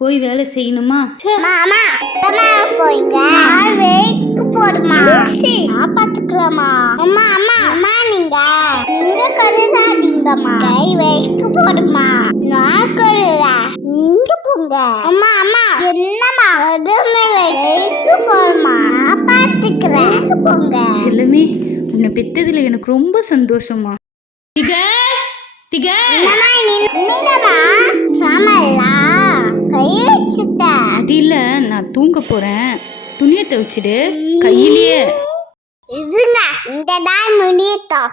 போய் வேலை செய்யணுமா? மாமா போயிங்க போடுமா பாத்துக்கலாமா? அம்மா அம்மா அம்மா நீங்க கருதாதீங்கம்மா. கை வைக்க போடுமா? நான் கருத நீங்க போங்க. அம்மா அம்மா என்னம்மா எதுவுமே வைக்க போடுமா? நான் பாத்துக்கிறேன் போங்க. செல்லமே, உன்னை பெத்ததுல எனக்கு ரொம்ப சந்தோஷமா. அது இல்ல, நான் தூங்க போறேன். துணியை துவைச்சிடு கையிலேயே. இதுங்க இந்த நாள் முடியட்டும்.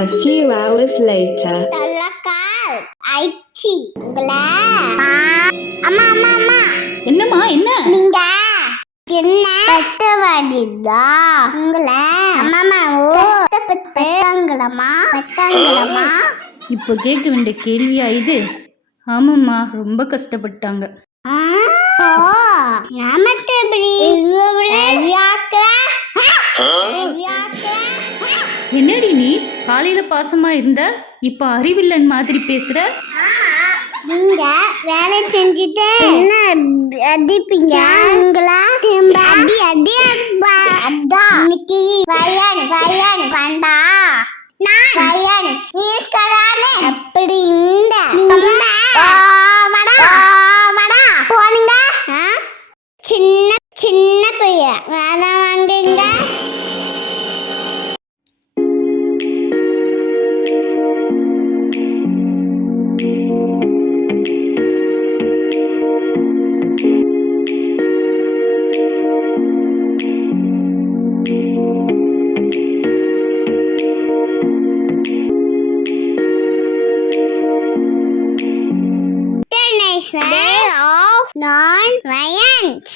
A few hours later. அம்மா அம்மா அம்மா என்னம்மா என்ன? நீங்க என்ன பத்த வாடிதா உங்களை பெத்தாங்களமா? இப்போ கேட்க வேண்டிய கேள்வியா இது? ஆமாம்மா, ரொம்ப கஷ்டப்பட்டாங்க. என்னடி நீ காலையில பாசமா இருந்த, இப்ப அறிவில்லன் மாதிரி பேசுற? நீங்க வேலை செஞ்சுட்டு என்ன அடிப்பீங்க? அடி அடி அதான் இன்னைக்கு வயன் வேண்டா. நான் வயன் நீக்கறானே அப்படி இந்த போனுங்க. சின்ன பையன் வேலை வாங்குங்க. Day of non-violence.